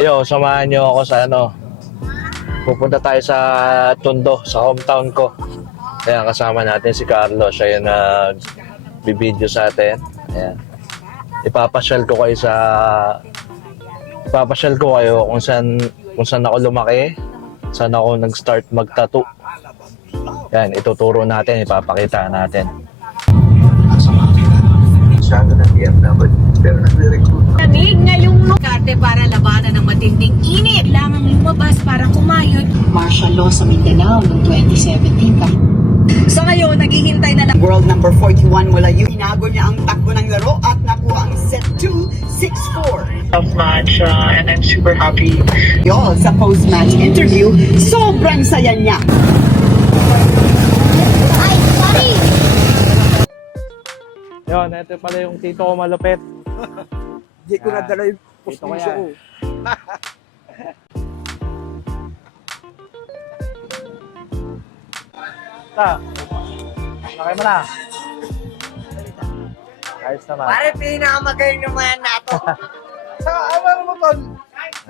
Yo, samahan niyo ako sa ano. Pupunta tayo sa Tondo, sa hometown ko. Kaya kasama natin si Carlo. Siya yung nag-video sa atin. Ayan. Ipapasyal ko kayo kung saan ako lumaki, saan ako nag-start mag-tattoo. Yan, ituturo natin, ipapakita natin. Masyado ng DFW, pero nagre-recruit. Lamig ngayong karte para labanan ng matinding init. Kailangang lumabas para kumayod. Martial law sa Mindanao noong 2017 pa. Sa ngayon, naghihintay na lang. World number 41 mula yun. Hinago niya ang takbo ng laro at nakuha ang set 2, 6-4. Tough match and I'm super happy. Yo, sa post-match interview, sobrang saya niya. Yun, ito pala yung tito ko malupit. Hindi ko nadala yung Tito ko puso yan. ko. Sakay mo na. Ayos naman. Pare, pinakamagaling naman nato. Sa ano mo tol?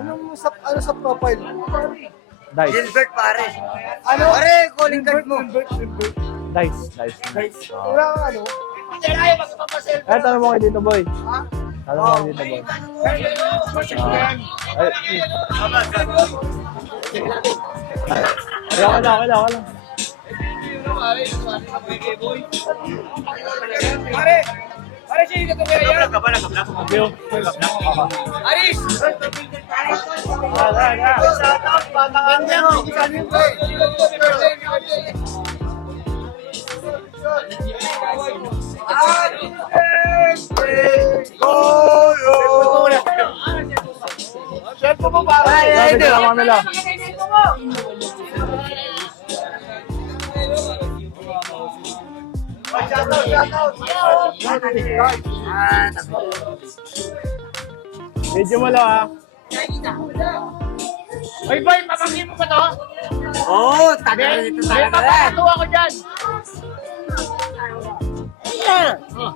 Ano sa profile? Dice. Gilbert, pare. Ano? Pare, calling card mo. Dice. Wala kang ano? Eh, tanong mo kay Dito Boy. Tanong mo kay Dito Boy. Okay lang. Pare, siya yung kaya yan. Thank you. Aris! Lapit lang kami lang. Medyo mo lang ha. Oy, boy, pamangkin mo ba to? Oo, tagal nito May papakatuwa ko dyan. Oh.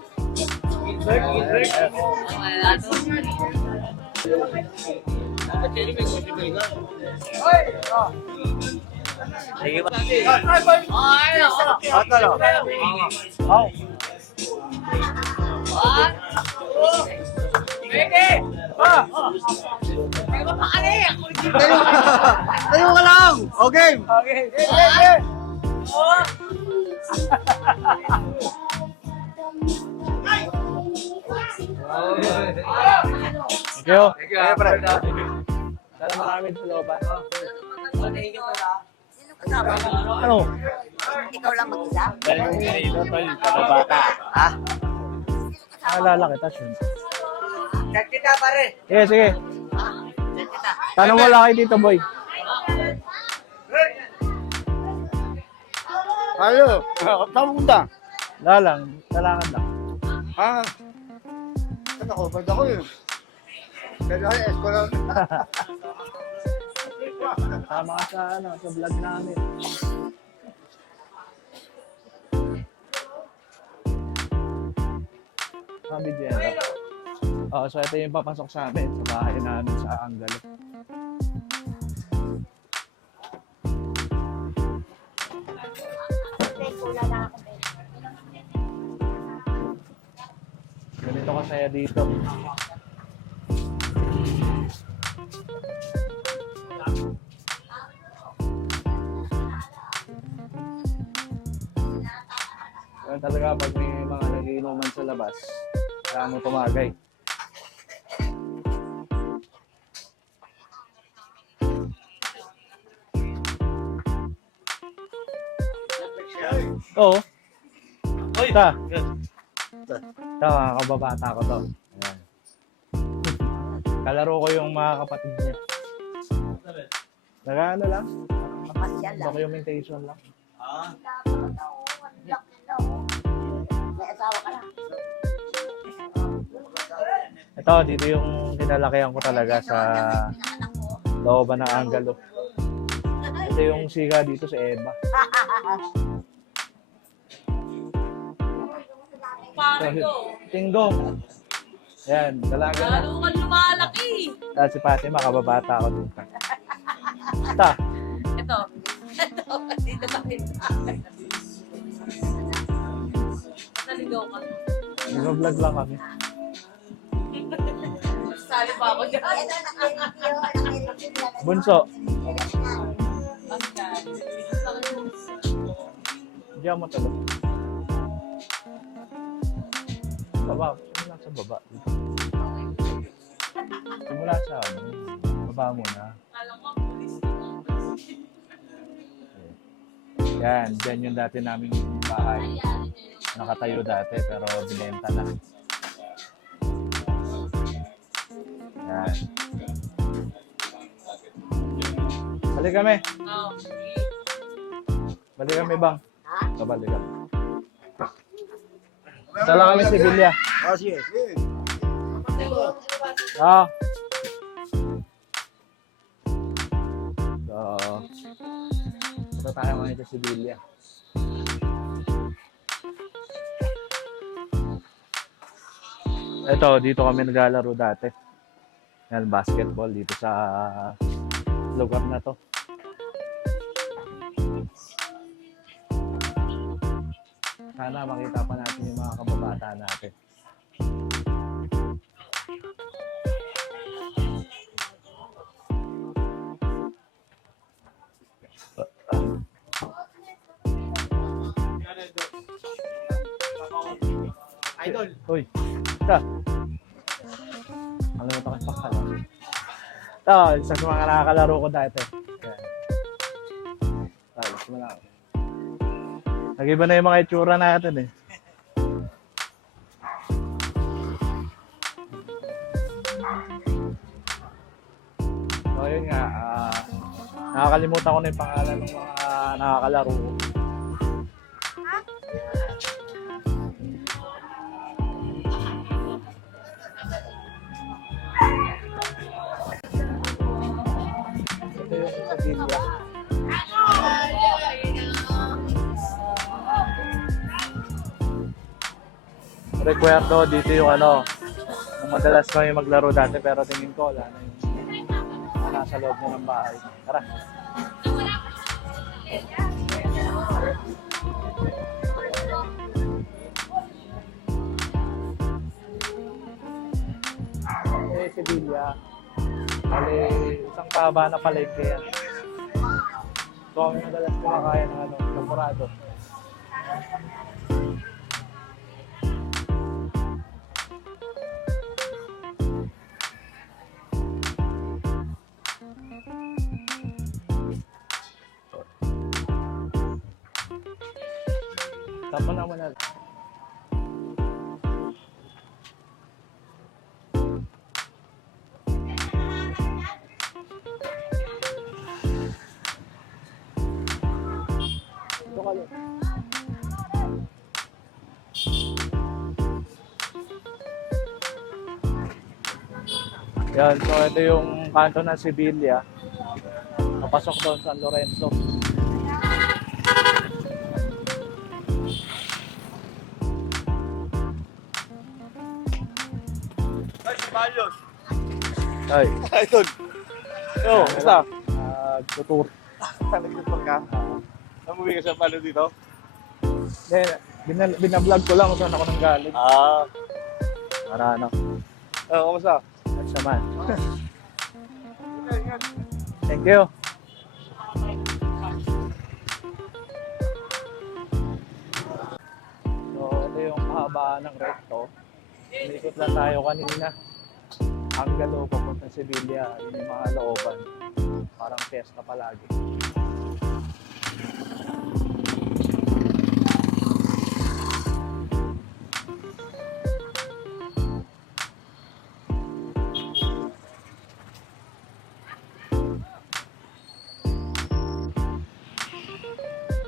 Tayo ka lang! Okay! Thank you. Sana marami sa looban. Ano? Ikaw lang mag-isa? Bata. Ha? Naalala kita, Shun. Chat kita, pare. Sige. Chat kita. Tanong mo lang kay Dito Boy. Ayo! Saan punta? Kailangan lang. Ha? Naka-covered ako eh. Pero ay, eskwela. Tama ka sa vlog namin. Sabi dyan. So ito yung papasok sa amin, sa bahay namin sa Anggalo. Ganito kasaya dito. Ganun talaga pag may mga nagiinuman sa labas, kaya mo tumagay. Oo. Ta. Ta, kababata ko to. Ayan. Kalaro ko yung mga kapatid niya. Nag-ano lang? Pasyal lang. Documentation lang. May asawa ka na. Ito, dito yung kinalakihan ko talaga sa looban ng Anggalo. Ito yung siga dito sa Eva. Tinggong. Yan, dalaga na. Lalo kang lumalaki. Dahil si Fatima, kababata ako dito. Ito. Ito. Dito sa akin. Naligaw ka. Nag-vlog lang kami. Sali pa ako dyan. Bunso. Diyan mo talaga. Baba. Simula sa baba. Simula sa ano. Baba muna. Alam ko, pulis Yan. Diyan yung dati naming bahay. Nakatayo dati pero binenta na. Yan. Balik kami. Oh, Balik kami bang? Balik kami. Sala kami si Bilya. Ah, sige. Ah. So, punta tayo ngayon sa Sibilya. Ito, dito kami naglalaro dati. Yan, basketball dito sa lugar na to. Sana makita pa natin yung mga kababata natin. Idol. Uy, ito. Alam mo ito kasi pakala. Ito, isa sa mga nakakalaro ko dati. Yan. Tapos mo lang. Nag-iba na yung mga itsura natin eh. So yun nga, nakakalimutan ko na yung pangalan ng mga nakakalaro ko. Ito yung sa Biblia. Recuerdo dito yung ano, yung madalas kami maglaro dati pero tingin ko wala na yung nasa loob na ng bahay. Tara. Sevilla. Bali, isang pahaba na palengke yan. So kami madalas kumakain ng ano, champorado. Tapa naman na. Ito ka lang. Yan, so ito yung kanto ng Sevilla. Papasok doon San Lorenzo. Ay, si Marios. Ay, Idol. Yo, basta. tutur. Nag-tour ka? Namuwi ka sa palo dito? Binablog ko lang kung saan ako nang galing. Ah. Para ano, Kamusta? nagsaman. Thank you. So, ito yung kahabaan ng recto. Umikot lang tayo kanina. Anggalo, papunta Sevilla. Yun yung mga looban. Parang fiesta palagi.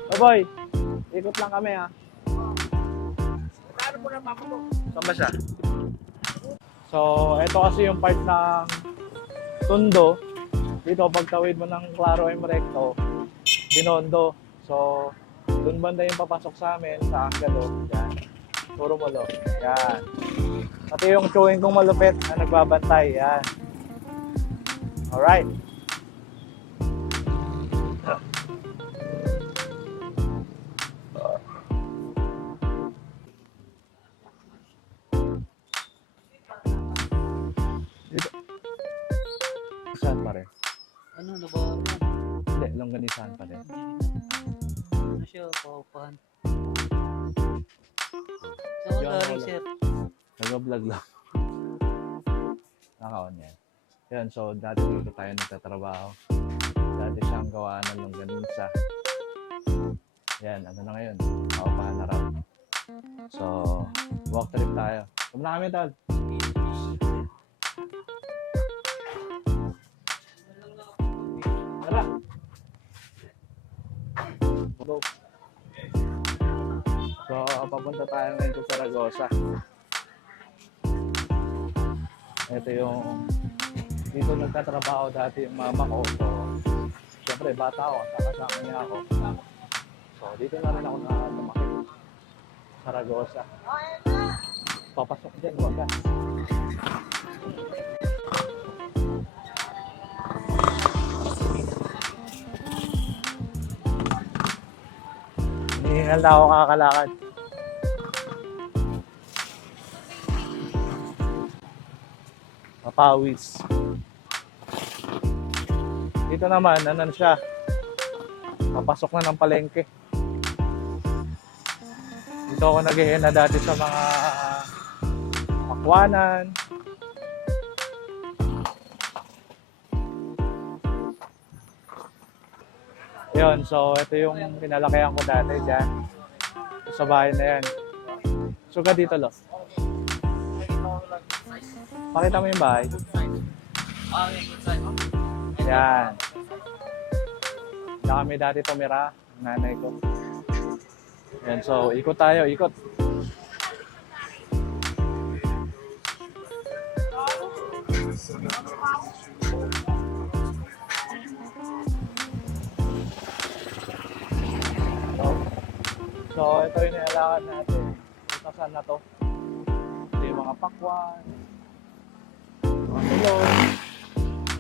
Oh boy, ikot lang kami ha. Saan ba siya? So, ito kasi yung part ng Tondo. Dito, pagtawid mo ng Claro M Recto, Binondo. So, dun banda yung papasok sa amin, sa Anggalo. Yan. Puro mulo. Yan. Pati yung chewing kong malupit na nagbabantay. Yan. Alright. Dito. Saan pa rin? Ano na ba? Hindi, longganisahan pa rin. Ano siya? Paupahan. Saan Diyan ka galing, wala. sir? Nag-vlog lang. Naka-on yan. Yan, so dati dito tayo nagtatrabaho. Dati siyang gawa ng longganisa. Yan, ano na ngayon? Paupahan na raw. So, walk trip tayo. Come na kami, tol. Tara! Go. So, papunta tayo ngayon sa Zaragoza. Ito yung dito nagtatrabaho dati yung mama ko. So, syempre bata ako, kasama niya ako. So, dito na rin ako lumaki. Zaragoza. Papasok dyan, wagas. Hinihingal na ako kakalakad. Mapawis. Dito naman, ano siya? Papasok na ng palengke. Dito ako naghihina dati sa mga pakwanan. Yun, so ito yung pinalakihan ko dati dyan. Sa bahay na yan. Suga dito, lo. Pakita mo yung bahay. Yan. Diyan kami dati tumira, nanay ko. Yan, so ikot tayo, ikot. So ito yung nilalakad natin. Ito saan na to? Ito yung mga pakwan, mga melon,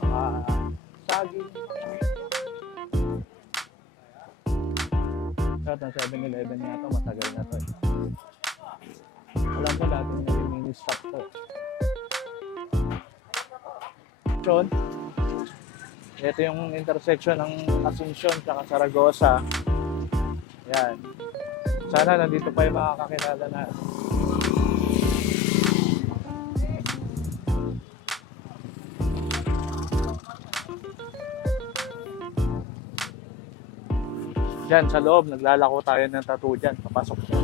mga saging. Shot ng 7-Eleven nga ito, matagal na to eh. Alam ko dati may mini stop to. John, ito yung intersection ng Asuncion at Zaragoza. Yan. Sana nandito pa yung makakakilala natin. Diyan sa loob, naglalako tayo ng tattoo dyan. Papasok siya.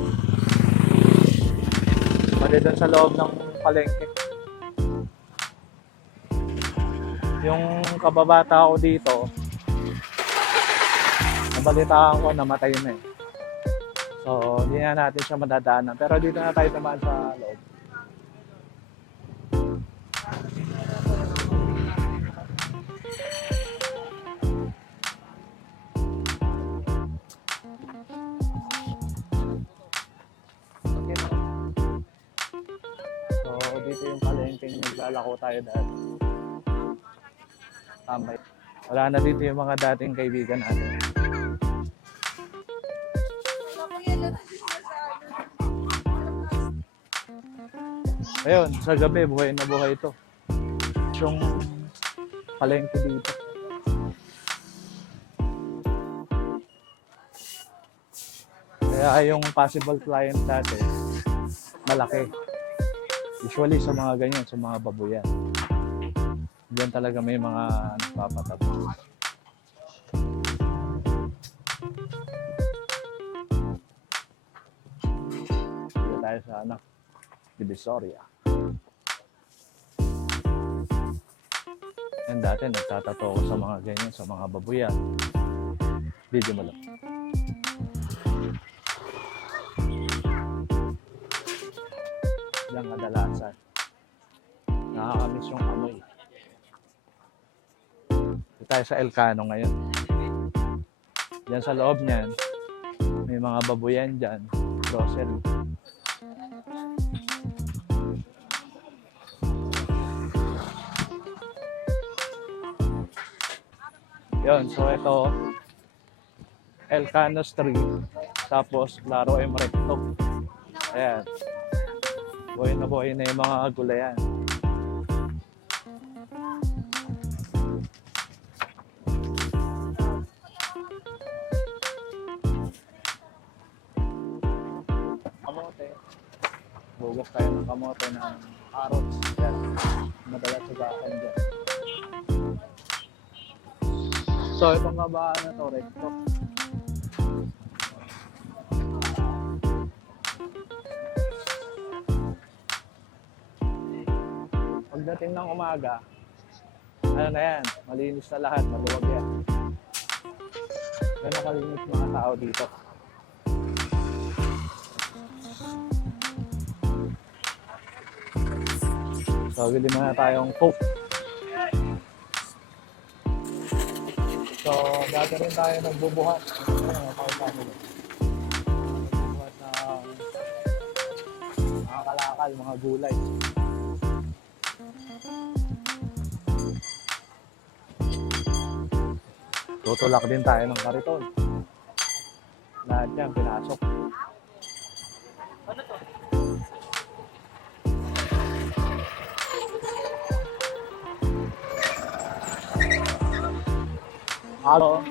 Pwede dyan sa loob ng palengke. Yung kababata ko dito, nabalitaan ko, namatay na eh. So, hindi na natin siya madadaanan. Pero dito na tayo naman sa loob. So, dito yung palengkeng naglalako tayo dahil tambay. Wala na dito yung mga dating kaibigan natin. Ayun, sa gabi, buhay na buhay ito. Yung palengke dito. Kaya yung possible client natin, malaki. Usually sa mga ganyan, sa mga babuyan. Diyan talaga may mga nagpapatapos. Dito tayo sa Divisoria. Yan dati, nagtatato ko sa mga ganyan, sa mga babuyan. Video mo lang. Yan kadalasan. Nakakamiss yung amoy. Dito tayo sa Elcano ngayon. Diyan sa loob niyan, may mga babuyan dyan, grocery. Yun, so ito, Elcano Street, tapos Claro M. Recto. Ayan. Buhay na yung mga gulayan. Kamote. Bugas tayo ng kamote ng carrots. Yan. Madalas sa bakan dyan. So, itong kabaan na to, recto. Pagdating ng umaga, ano na yan, malinis na lahat, maluwag yan. Kaya nakalinis mga tao dito. So, bili muna tayong Coke. So, dati rin tayo nagbubuhat. Nagbubuhat ng mga kalakal, mga gulay. Tutulak din tayo ng kariton. Lahat yan, pinasok. Hello.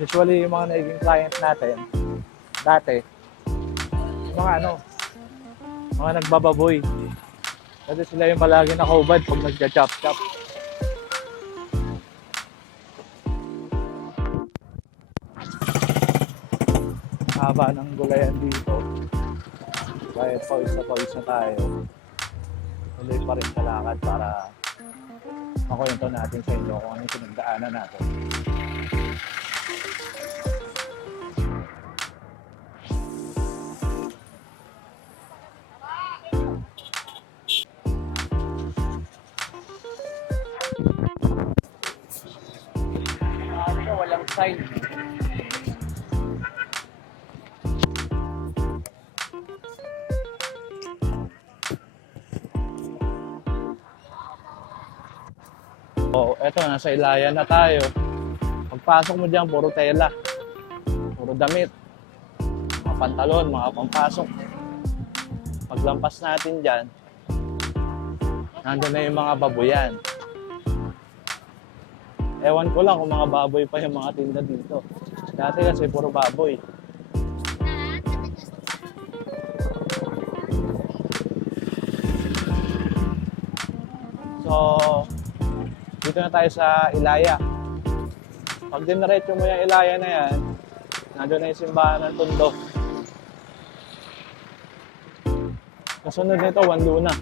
Usually, yung mga naging client natin, dati, mga mga nagbababoy. Kasi sila yung palagi nakaubad pag nagja-chop-chop. Haba ng gulayan dito. Kahit pawis na tayo, tuloy pa rin sa lakad para makwento natin sa inyo kung ano yung pinagdaanan natin. Walang sign. Oh, eto, nasa Ilayan na tayo. Pagpasok mo dyan, puro tela. Puro damit. Mga pantalon, mga pampasok. Paglampas natin dyan, nandun na yung mga baboyan. Ewan ko lang kung mga baboy pa yung mga tinda dito. Dati kasi puro baboy. So, dito na tayo sa Ilaya. Pag dinaretso mo yung Ilaya na yan, nandun na yung simbahan ng Tondo. Kasunod nito, Wanluna.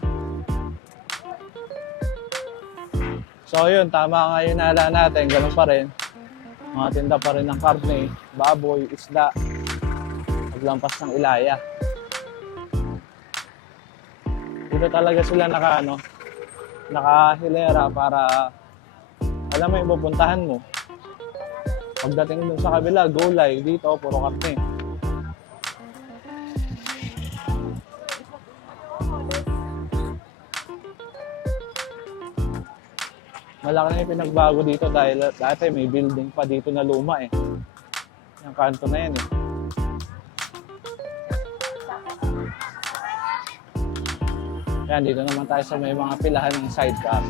So yun, tama nga yung nala natin, ganun pa rin. Mga tinda pa rin ng karne, baboy, isda. Paglampas ng Ilaya. Dito talaga sila nakahilera para alam mo yung pupuntahan mo. Pagdating dun sa kabila, gulay. Dito, puro karne. Malaki na yung pinagbago dito dahil dati may building pa dito na luma eh. Yung kanto na yan eh. Yan, dito naman tayo sa may mga pilahan ng sidecar.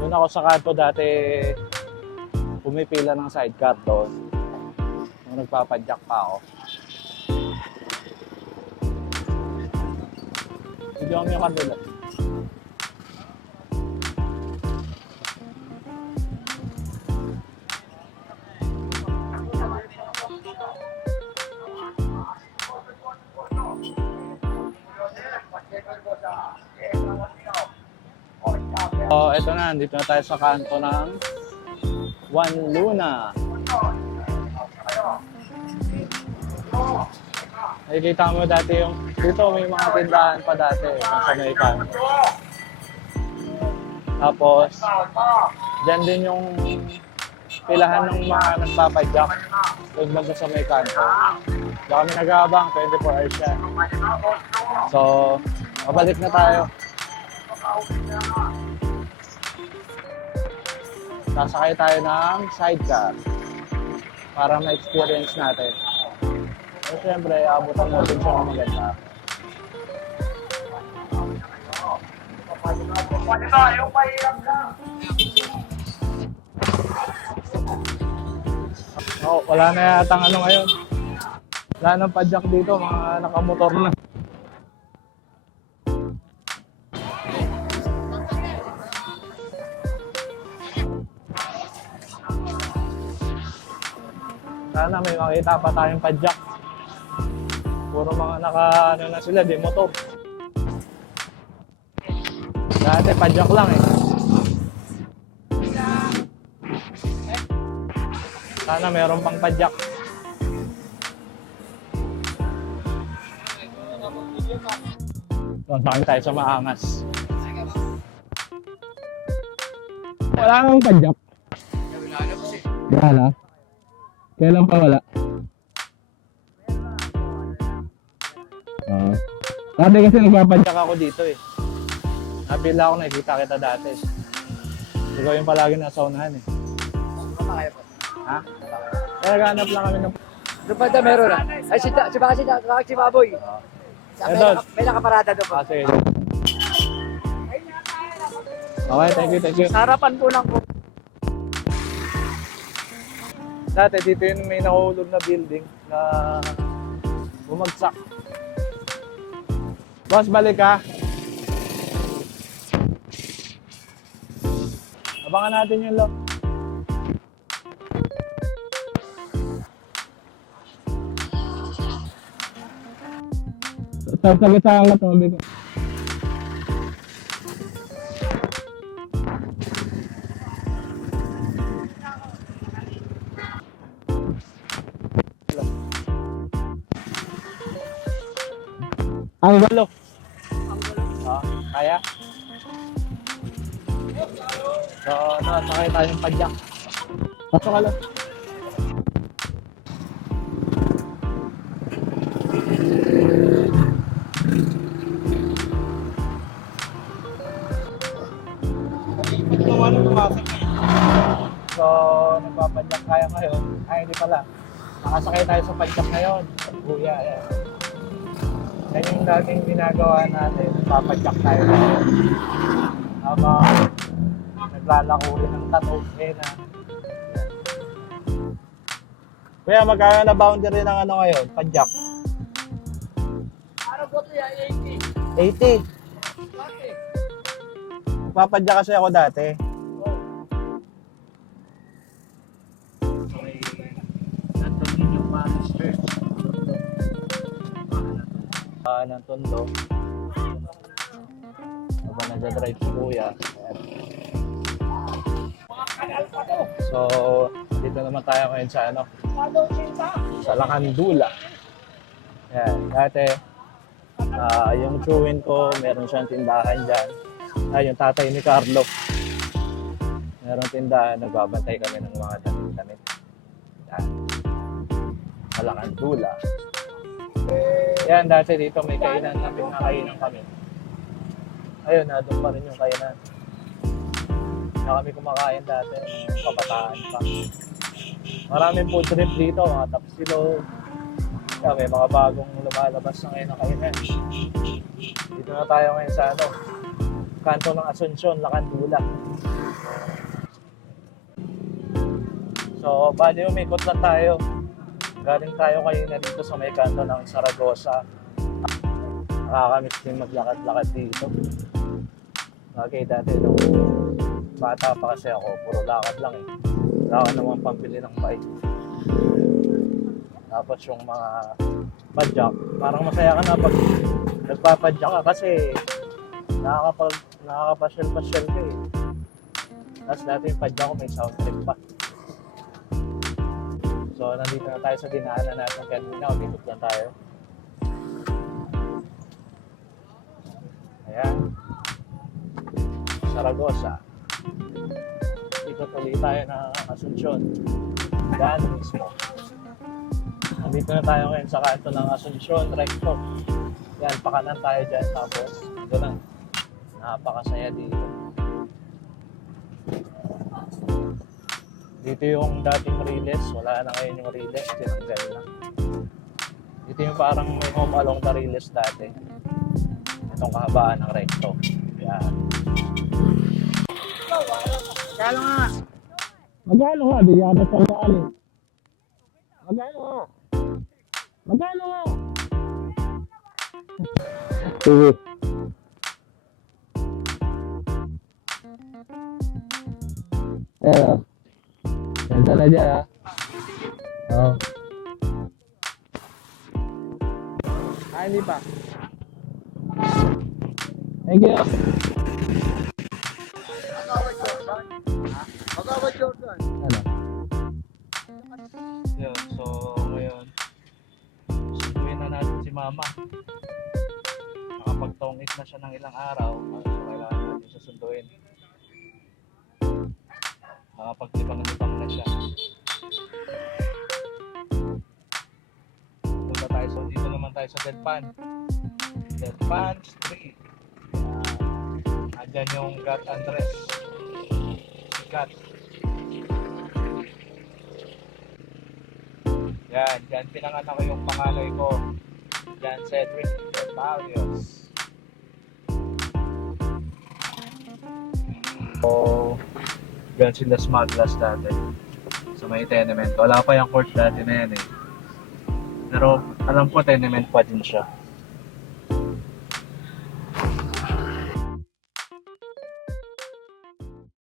Doon ako sa kanto dati pumipila ng sidecar doon. Nung nagpapadyak pa ako. Hindi kami yung kanto. So, eto na, dito na tayo sa kanto ng Wanluna. Nakikita mo dati yung, dito may mga tindahan pa dati, sa may kanto. Tapos, dyan din yung pilahan ng mga nagpapadyak. Huwag banda sa may kanto. Diyan kami nag-aabang, 24 hours yan. So, mabalik na tayo. Sasakay tayo ng sidecar para ma-experience natin. So, siyempre, abutan natin siya ng maganda. Oh, wala na yatang ano ngayon. Wala nang padyak dito, mga nakamotor na. Sana may makita pa tayong padyak. Puro mga ano na sila, di motor. Dati padyak lang eh. Sana meron pang padyak. Saan tayo sa maangas? Wala nang padyak. Wala. Kailan pa wala? Dati kasi nagpapadyak ako dito eh. Napila ako, nakikita kita dati. Ikaw yung palagi nasa unahan eh. Ha? Kaya naghanap lang kami ng... Doon pa ito meron ah. Ay, si Baboy. May nakaparada doon pa. Sige. Okay, thank you. Sa harapan po lang po. Dati dito yung may nahulog na building na bumagsak. Boss, balik ka. Abangan natin yung lock. Sasagot sa angat mo, Biko. Ang gulo. Kaya? So, nakasakay tayong padyak. Pasok ka lang. So, nagpapadyak tayo ngayon. Ay, hindi pala. Nakasakay tayo sa padyak ngayon. Kuya, yan. Yan yung dating ginagawa natin. Nagpapadyak tayo ngayon. Habang naglalako rin ng tattoo. Eh na. Kuya, magkano na boundary ng ano ngayon? Padyak. Ano po ito yan? 80. Nagpapadyak kasi ako dati. Ng Tondo. Habang nagdadrive si Kuya. So, dito naman tayo ngayon sa ano? Sa Lakandula. Yan. Dati, yung chewin ko, meron siyang tindahan dyan. Yung tatay ni Carlo. Meron tindahan, nagbabantay kami ng mga damit-damit. Yan. Sa Lakandula. Yan, dati dito may kainan na pinakainan kami. Ayun, doon pa rin yung kainan. Na kami kumakain dati, ng kabataan pa. Maraming food trip dito, mga tapsilog. Yan, may mga bagong lumalabas na ngayon ng kainan. Dito na tayo ngayon sa ano, kanto ng Asuncion, Lakandula. So, bali umikot lang tayo. Galing tayo kayo na dito sa may kanto ng Saragosa. Nakakamiss din maglakad-lakad dito. Okay, dati nung bata pa kasi ako, puro lakad lang eh. Wala ka naman pambili ng bike. Tapos yung mga padyak, parang masaya ka na pag nagpapadyak ka kasi nakakapasyal-pasyal ka eh. Tapos dati yung padyak ko may sound trip pa. So, nandito na tayo sa dinaanan natin kanina. Umikot lang tayo. Ayan. Saragosa. Dito ikot ulit tayo ng Asuncion. Yan mismo. Nandito na tayo ngayon sa kanto ng Asuncion, Recto. Yan, pakanan tayo dyan. Tapos, ito na. Napakasaya dito. Dito yung dating Riles. Wala na ngayon yung Riles. Tinanggal na. Dito yung parang may home along the Riles dati. Itong kahabaan ng Recto. Yan. Magkano nga? Di yata sa daan. Magkano nga? Magkano nga? Sige. Ayan. Ganda na dyan, ha? Oo. Hindi pa. Thank you. Magkawad Jordan. Ano? Yun, so ngayon, sunduin na natin si Mama. Nakapagtongit na siya ng ilang araw, so kailangan natin siya sunduin. Nakapagtibang-tibang na siya. Punta tayo, so dito naman tayo sa Deadpan. Deadpan Street. Andyan yung Gat Andres. Si Gat. Yan, dyan pinanganak ko yung pangalay ko. Jan Cedric Palios. So, dyan sila Smaglas dati. Sa may tenement. Wala pa yung court dati na yan eh. Pero alam ko tenement pa din siya.